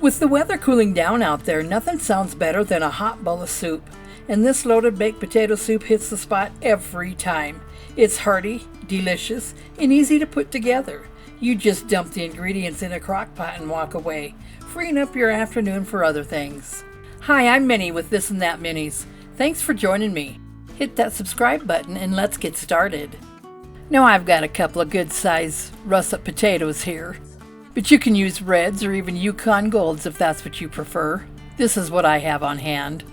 With the weather cooling down out there, nothing sounds better than a hot bowl of soup. And this loaded baked potato soup hits the spot every time. It's hearty, delicious, and easy to put together. You just dump the ingredients in a crock pot and walk away, freeing up your afternoon for other things. Hi, I'm Minnie with This and That Minis. Thanks for joining me. Hit that subscribe button and let's get started. Now I've got a couple of good size russet potatoes here, but you can use reds or even Yukon Golds if that's what you prefer. This is what I have on hand.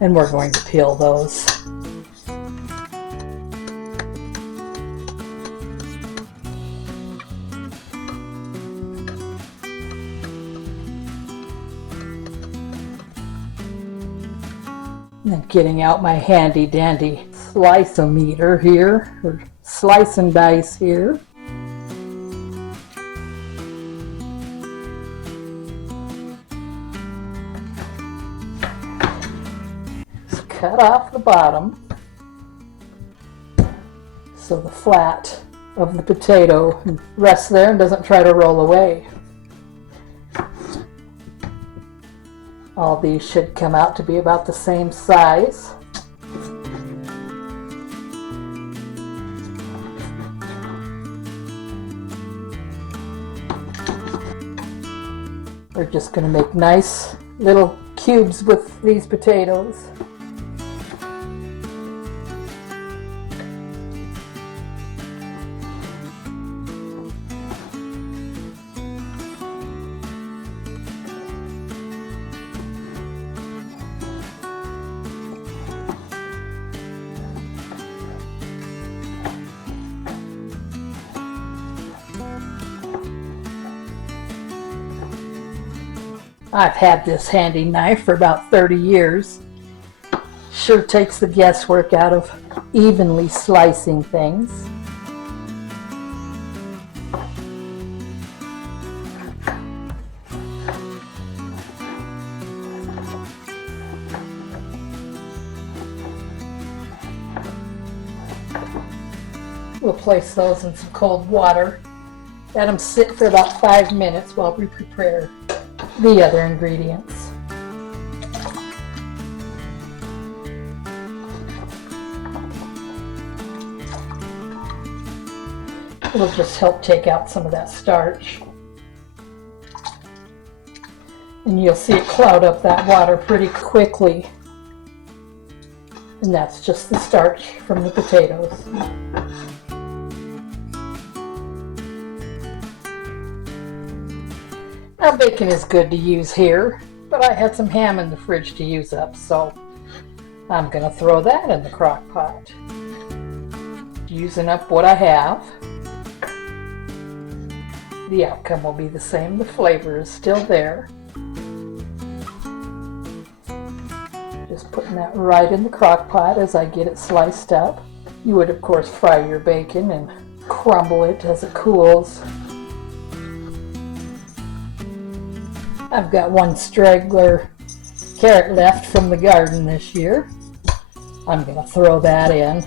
And we're going to peel those. And getting out my handy dandy slice-o-meter here, or slice and dice here. Just cut off the bottom so the flat of the potato rests there and doesn't try to roll away. All these should come out to be about the same size. We're just going to make nice little cubes with these potatoes. I've had this handy knife for about 30 years. Sure takes the guesswork out of evenly slicing things. We'll place those in some cold water. Let them sit for about 5 minutes while we prepare the other ingredients. It'll just help take out some of that starch. And you'll see it cloud up that water pretty quickly. And that's just the starch from the potatoes. Now bacon is good to use here, but I had some ham in the fridge to use up, so I'm going to throw that in the crock pot. Using up what I have. The outcome will be the same. The flavor is still there. Just putting that right in the crock pot as I get it sliced up. You would of course fry your bacon and crumble it as it cools. I've got one straggler carrot left from the garden this year. I'm going to throw that in.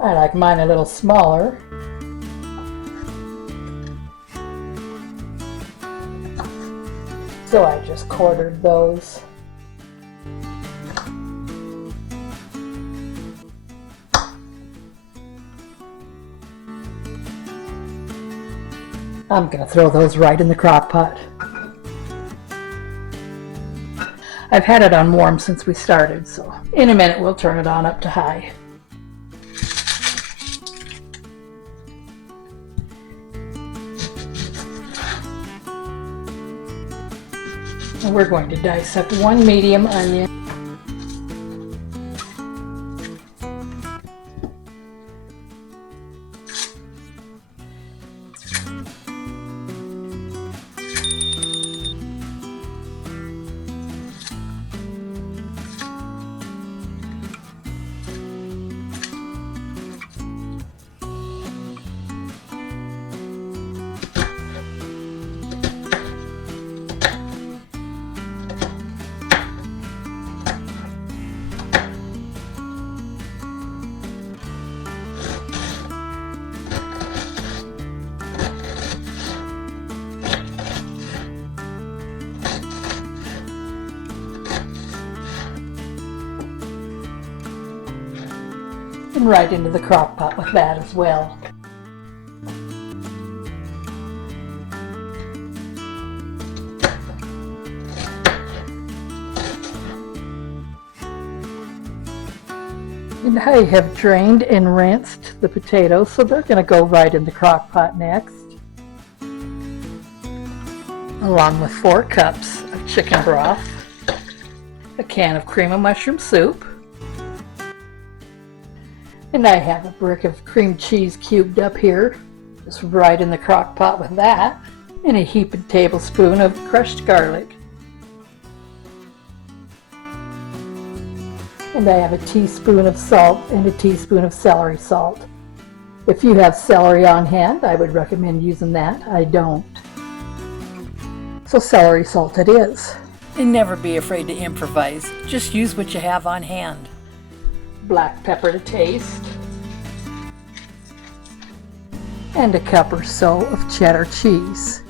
I like mine a little smaller. So I just quartered those. I'm going to throw those right in the crock pot. I've had it on warm since we started, so in a minute we'll turn it on up to high. And we're going to dissect one medium onion. and right into the crock pot with that as well. And I have drained and rinsed the potatoes, so they're going to go right in the crock pot next, along with 4 cups of chicken broth, a can of cream of mushroom soup, and I have a brick of cream cheese cubed up here, just right in the crock pot with that, and a heaped tablespoon of crushed garlic. And I have a teaspoon of salt and a teaspoon of celery salt. If you have celery on hand, I would recommend using that. I don't. So celery salt it is. And never be afraid to improvise. Just use what you have on hand. Black pepper to taste. And a cup or so of cheddar cheese.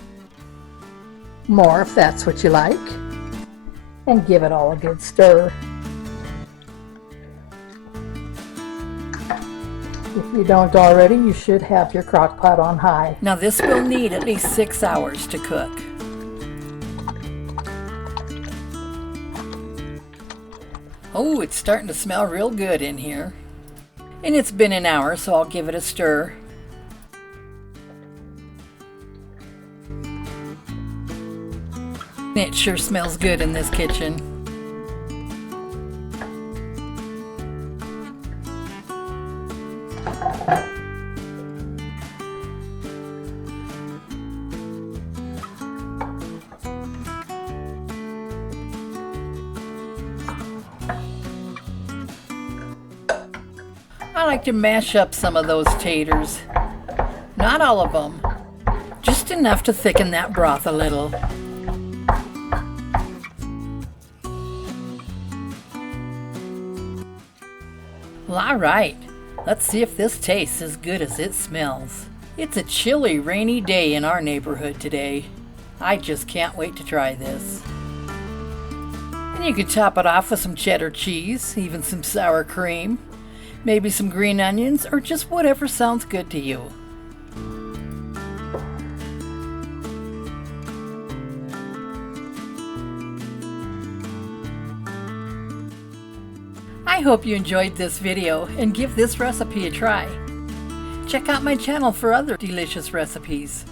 More if that's what you like. And give it all a good stir. If you don't already, you should have your crock pot on high. Now this will need at least 6 hours to cook. Oh, it's starting to smell real good in here. And it's been an hour, so I'll give it a stir. It sure smells good in this kitchen. I like to mash up some of those taters. Not all of them, just enough to thicken that broth a little. Well, all right, let's see if this tastes as good as it smells. It's a chilly, rainy day in our neighborhood today. I just can't wait to try this. And you can top it off with some cheddar cheese, even some sour cream, maybe some green onions, or just whatever sounds good to you. I hope you enjoyed this video and give this recipe a try. Check out my channel for other delicious recipes.